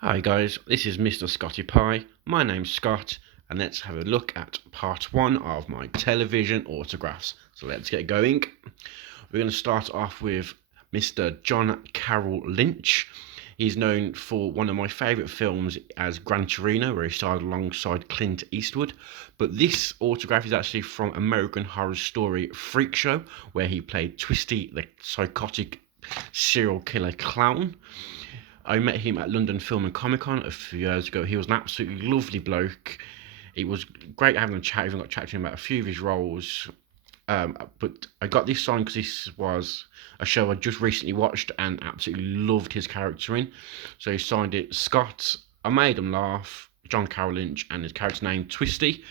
Hi guys, this is Mr. Scotty Pie. My name's Scott, and let's have a look at part one of my television autographs. So let's get going. We're going to start off with Mr. John Carroll Lynch. He's known for one of my favourite films as Gran Torino, where he starred alongside Clint Eastwood. But this autograph is actually from American Horror Story Freak Show, where he played Twisty, the psychotic serial killer clown. I met him at London Film and Comic Con a few years ago. He was an absolutely lovely bloke. It was great having a chat. I even got to chat to him about a few of his roles. But I got this signed because this was a show I just recently watched and absolutely loved his character in. So he signed it Scott. I made him laugh. John Carroll Lynch and his character name Twisty.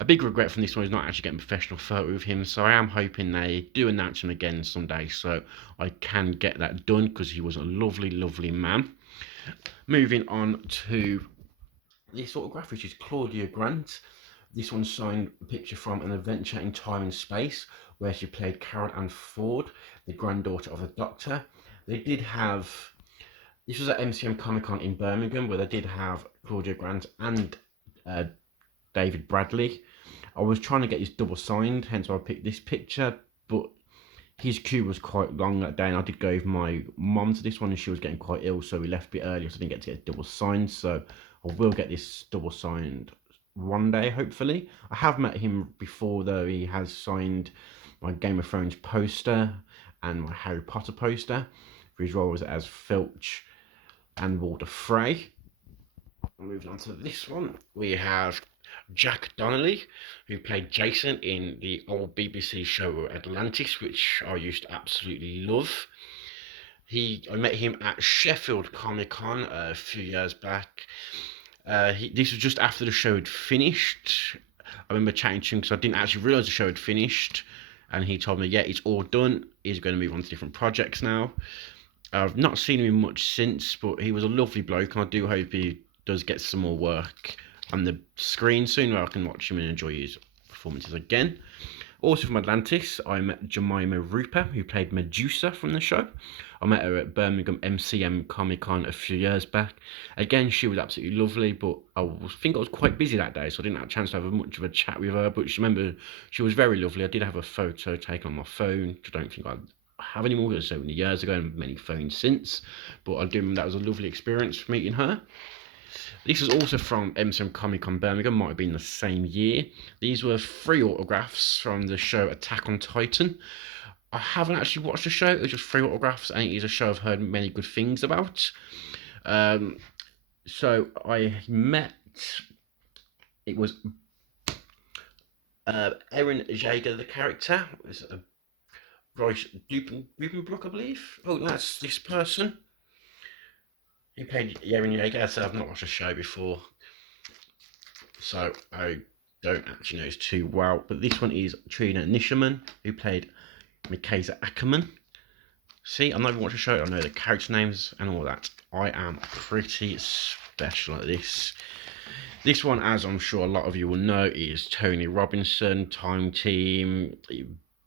A big regret from this one is not actually getting a professional photo with him, so I am hoping they do announce him again someday so I can get that done because he was a lovely, lovely man. Moving on to this autograph, which is Claudia Grant. This one signed a picture from An Adventure in Time and Space, where she played Carol Ann Ford, the granddaughter of the Doctor. They did have, this was at MCM Comic Con in Birmingham, where they did have Claudia Grant and David Bradley. I was trying to get this double signed, hence why I picked this picture, but his queue was quite long that day, and I did go with my mum to this one, and she was getting quite ill, so we left a bit earlier, so I didn't get to get it double signed. So I will get this double signed one day, hopefully. I have met him before, though. He has signed my Game of Thrones poster and my Harry Potter poster for his roles as Filch and Walder Frey. Moving on to this one, we have Jack Donnelly, who played Jason in the old BBC show Atlantis, which I used to absolutely love. I met him at Sheffield Comic Con a few years back. This was just after the show had finished. I remember chatting to him because I didn't actually realise the show had finished, and he told me, yeah, it's all done. He's going to move on to different projects now. I've not seen him much since, but he was a lovely bloke, and I do hope he does get some more work on the screen soon where I can watch him and enjoy his performances again. Also from Atlantis, I met Jemima Reaper, who played Medusa from the show. I met her at Birmingham MCM Comic Con a few years back. Again, she was absolutely lovely, but I think I was quite busy that day, so I didn't have a chance to have much of a chat with her. But remember, she was very lovely. I did have a photo taken on my phone, which I don't think I have anymore. It was so many years ago and many phones since. But I do remember that was a lovely experience meeting her. This was also from MCM Comic Con Birmingham, might have been the same year. These were 3 autographs from the show Attack on Titan. I haven't actually watched the show, it was just 3 autographs, and it is a show I've heard many good things about. So I met, it was Aaron Jaeger, the character, it was Royce Dupenbrook, I believe. Oh, that's this person. He played Aaron Jaeger. As I said, I've not watched the show before, so I don't actually know it too well. But this one is Trina Nishaman, who played Mikasa Ackerman. See, I've not even watched the show. I know the character names and all that. I am pretty special at this. This one, as I'm sure a lot of you will know, is Tony Robinson, Time Team.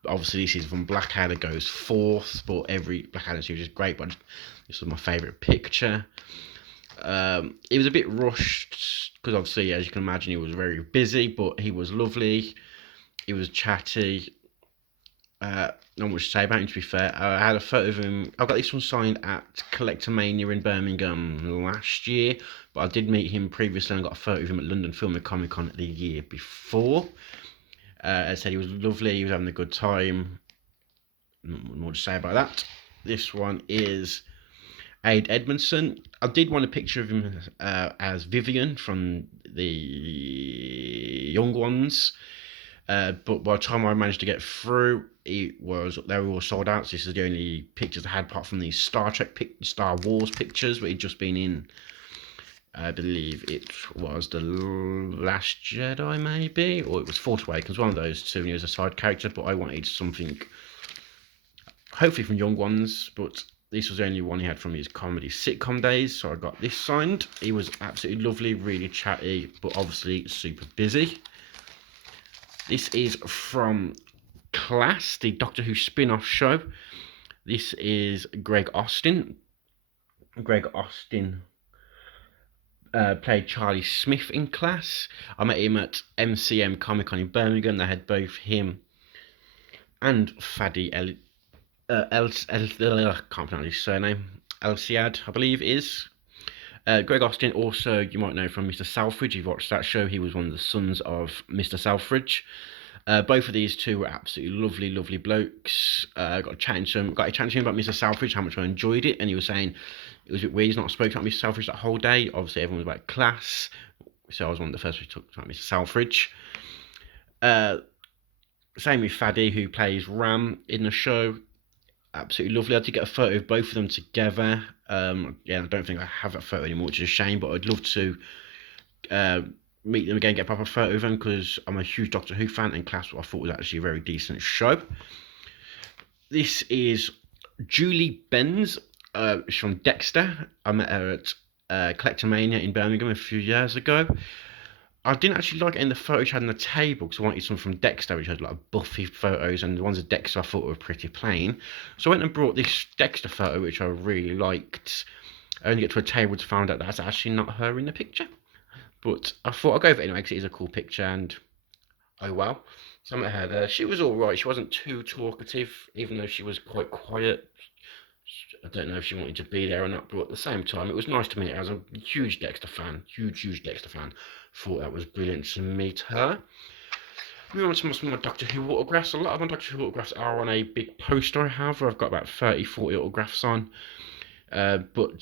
Obviously, this is from Blackadder Goes Forth, but every Blackadder series is great, but this was my favourite picture. It was a bit rushed, because obviously, as you can imagine, he was very busy, but he was lovely. He was chatty. Not much to say about him, to be fair. I had a photo of him. I got this one signed at Collectormania in Birmingham last year, but I did meet him previously and got a photo of him at London Film and Comic Con the year before. As I said, he was lovely, he was having a good time. Not more to say about that. This one is Aid Edmondson. I did want a picture of him as Vivian from the Young Ones, but by the time I managed to get through, they were all sold out. So this is the only pictures I had, apart from these Star Wars pictures, where he'd just been in. I believe it was The Last Jedi, maybe, or it was Force Awakens, one of those two, and he was a side character, but I wanted something, hopefully from Young Ones, but this was the only one he had from his comedy sitcom days, so I got this signed. He was absolutely lovely, really chatty, but obviously super busy. This is from Class, the Doctor Who spin-off show. This is Greg Austin. Greg Austin played Charlie Smith in class. I met him at MCM Comic Con in Birmingham. They had both him and Fadi I can't pronounce his surname. Elsiad, I believe it is. Greg Austin, also, you might know from Mr. Selfridge. You've watched that show. He was one of the sons of Mr. Selfridge. Both of these two were absolutely lovely, lovely blokes. Got a chat to him about Mr. Selfridge, how much I enjoyed it, and he was saying it was a bit weird he's not spoken about Mr. Selfridge that whole day. Obviously, everyone was about class, so I was one of the first people to talk about Mr. Selfridge. Same with Fadi, who plays Ram in the show. Absolutely lovely. I did get a photo of both of them together. I don't think I have that photo anymore, which is a shame, but I'd love to meet them again, get a proper photo of them, because I'm a huge Doctor Who fan, and Class, I thought was actually a very decent show. This is Julie Benz. She's from Dexter. I met her at Collectomania in Birmingham a few years ago. I didn't actually like it in the photo she had on the table, because I wanted some from Dexter, which had like Buffy photos, and the ones of Dexter I thought were pretty plain. So I went and brought this Dexter photo, which I really liked. I only get to a table to find out that's actually not her in the picture. But I thought I'll go for it anyway, because it is a cool picture, and oh well. So I met her there. She was alright. She wasn't too talkative, even though she was quite quiet. I don't know if she wanted to be there or not, but at the same time, it was nice to meet her. I was a huge Dexter fan. Huge Dexter fan. Thought that was brilliant to meet her. Moving on to some of my Doctor Who autographs. A lot of my Doctor Who autographs are on a big poster I have, where I've got about 30-40 autographs on. But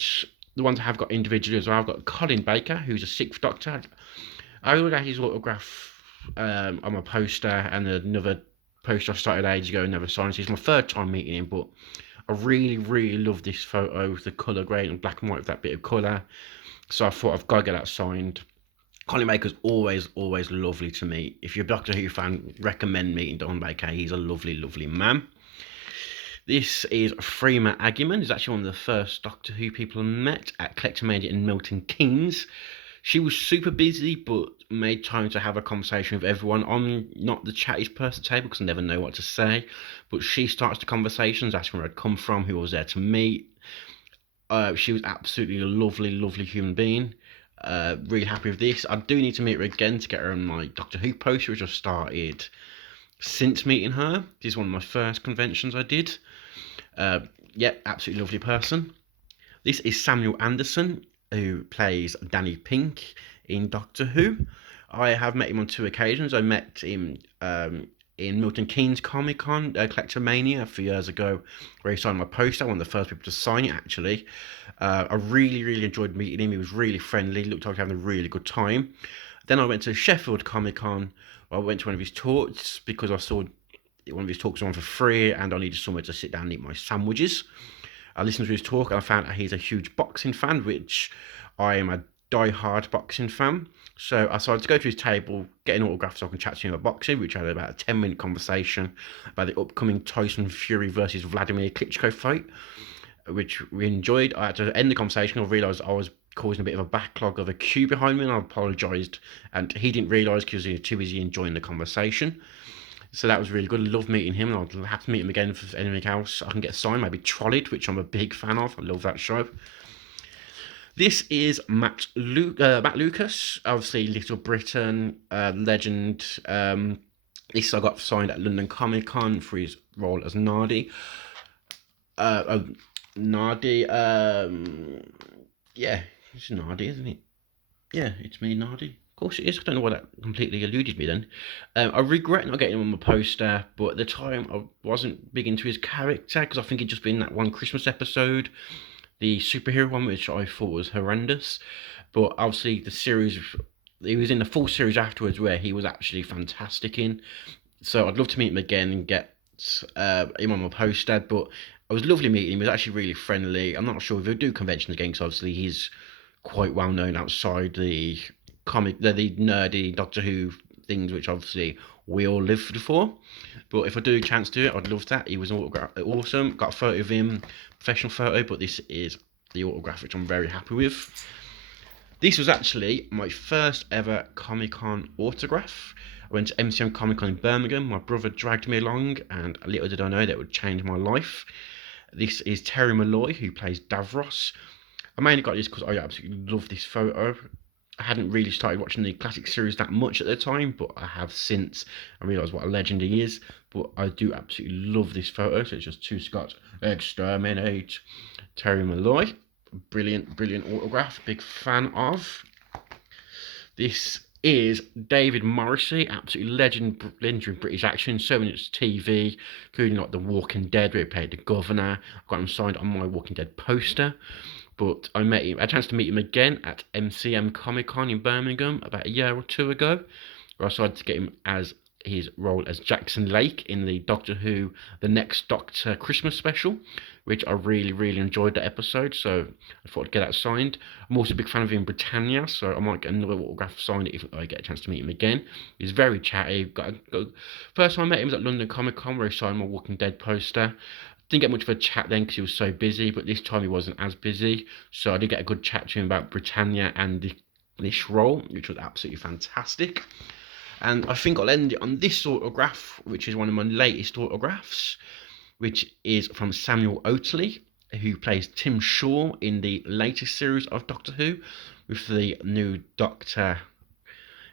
the ones I have got individually as well, I've got Colin Baker, who's a 6th Doctor. I ordered his autograph on my poster, and another poster I started ages ago and never signed. It's my 3rd time meeting him, but I really love this photo, the colour grade and black and white with that bit of colour. So I thought I've got to get that signed. Colin Baker's always lovely to meet. If you're a Doctor Who fan, recommend meeting Colin Baker. He's a lovely man. This is Freema Agyeman. He's actually one of the first Doctor Who people I met at Collectomania in Milton Keynes. She was super busy, but made time to have a conversation with everyone. I'm not the chattiest person at the table, because I never know what to say. But she starts the conversations, asking where I'd come from, who I was there to meet. She was absolutely a lovely human being. Really happy with this. I do need to meet her again to get her on my Doctor Who poster, which I've started since meeting her. This is one of my first conventions I did. Absolutely lovely person. This is Samuel Anderson, who plays Danny Pink in Doctor Who. I have met him on 2 occasions. I met him in Milton Keynes Comic Con, Collectomania, a few years ago, where he signed my poster. One of the first people to sign it, actually. I really enjoyed meeting him. He was really friendly, looked like having a really good time. Then I went to Sheffield Comic Con. I went to one of his talks, because I saw one of his talks on for free, and I needed somewhere to sit down and eat my sandwiches. I listened to his talk, and I found out he's a huge boxing fan, which I am a die-hard boxing fan. So I decided to go to his table, get an autograph so I can chat to him about boxing, which I had about a 10-minute conversation about the upcoming Tyson Fury versus Vladimir Klitschko fight, which we enjoyed. I had to end the conversation. I realised I was causing a bit of a backlog of a queue behind me, and I apologised, and he didn't realise because he was too busy enjoying the conversation. So that was really good. I love meeting him, and I'll have to meet him again for anything else I can get signed. Maybe Trolleyed, which I'm a big fan of. I love that show. This is Matt Lucas, obviously Little Britain legend. This I got signed at London Comic Con for his role as Nardi. Nardi, it's Nardi, isn't it? Yeah, it's me, Nardi. Of course it is. I don't know why that completely eluded me then. I regret not getting him on my poster, but at the time I wasn't big into his character, because I think he'd just been that one Christmas episode, the superhero one, which I thought was horrendous. But obviously the series, he was in the full series afterwards, where he was actually fantastic in. So I'd love to meet him again and get him on my poster. But it was lovely meeting him. He was actually really friendly. I'm not sure if he'll do conventions again, because obviously he's quite well known outside the nerdy Doctor Who things, which obviously we all live for. But if I do a chance to do it, I'd love that. He was awesome. Got a photo of him, professional photo, but this is the autograph, which I'm very happy with. This was actually my first ever Comic-Con autograph. I went to MCM Comic Con in Birmingham. My brother dragged me along, and little did I know that would change my life. This is Terry Malloy, who plays Davros. I mainly got this because I absolutely love this photo. I hadn't really started watching the classic series that much at the time, but I have since. I realised what a legend he is. But I do absolutely love this photo. So it's just two Scots, exterminate, Terry Malloy. Brilliant, brilliant autograph. Big fan of. This is David Morrissey, absolutely legendary British action, so many TV, including like The Walking Dead, where he played the governor. I've got him signed on my Walking Dead poster. But I met him, I had a chance to meet him again at MCM Comic Con in Birmingham about a year or two ago, where I decided to get him as his role as Jackson Lake in the Doctor Who The Next Doctor Christmas special, which I really, really enjoyed that episode, so I thought I'd get that signed. I'm also a big fan of him in Britannia, so I might get another autograph signed if I get a chance to meet him again. He's very chatty. First time I met him was at London Comic Con, where he signed my Walking Dead poster. Didn't get much of a chat then because he was so busy, but this time he wasn't as busy, so I did get a good chat to him about Britannia and this role, which was absolutely fantastic. And I think I'll end it on this autograph, which is one of my latest autographs, which is from Samuel Utley, who plays Tim Shaw in the latest series of Doctor Who, with the new Doctor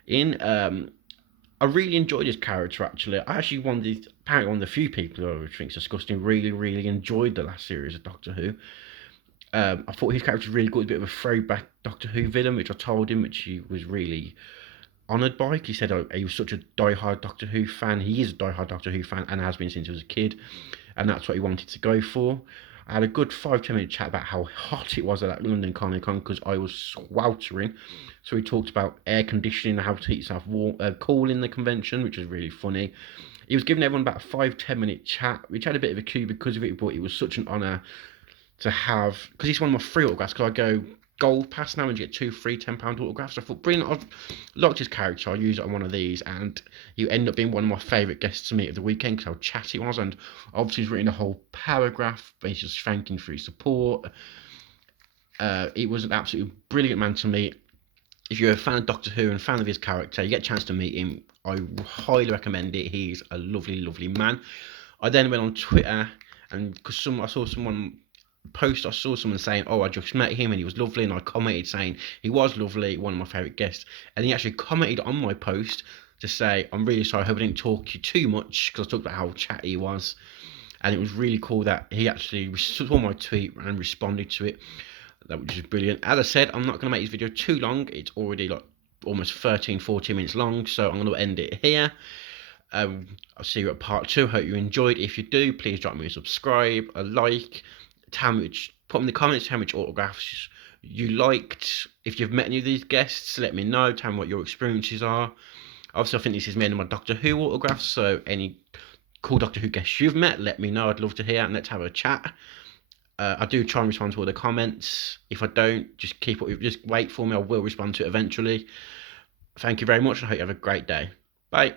in. I really enjoyed his character, actually. I actually apparently one of the few people who thinks disgusting, really, really enjoyed the last series of Doctor Who. I thought his character was really good, a bit of a throwback Doctor Who villain, which I told him, which he was really honoured by. He said he was such a die-hard Doctor Who fan. He is a die-hard Doctor Who fan and has been since he was a kid, and that's what he wanted to go for. I had a good 5-10 minute chat about how hot it was at that London Comic Con because I was sweltering. So we talked about air conditioning and how to keep yourself cool in the convention, which was really funny. He was giving everyone about a 5-10 minute chat, which had a bit of a queue because of it, but it was such an honour to have, because he's one of my free autographs, because I go gold pass now and you get 2 free £10 autographs. I thought, brilliant, I've liked his character, I'll use it on one of these, and he ended up being one of my favourite guests to meet of the weekend because how chatty he was, and obviously he's written a whole paragraph, but he's just thanking for his support. It was an absolutely brilliant man to meet. If you're a fan of Doctor Who and a fan of his character, you get a chance to meet him, I highly recommend it. He's a lovely, lovely man. I then went on Twitter, and because I saw someone post, I saw someone saying, oh, I just met him and he was lovely, and I commented saying he was lovely, one of my favourite guests, and he actually commented on my post to say, I'm really sorry, I hope I didn't talk you too much, because I talked about how chatty he was, and it was really cool that he actually saw my tweet and responded to it, which is brilliant. As I said, I'm not going to make this video too long, it's already like almost 13-14 minutes long, so I'm going to end it here. I'll see you at part 2. Hope you enjoyed. If you do, please drop me a subscribe, a like, tell me put in the comments how much autographs you liked. If you've met any of these guests, let me know. Tell me what your experiences are. Obviously, I think this is mainly my Doctor Who autographs, so any cool Doctor Who guests you've met, let me know. I'd love to hear, and let's have a chat. I do try and respond to all the comments. If I don't, just wait for me. I will respond to it eventually. Thank you very much, and I hope you have a great day. Bye.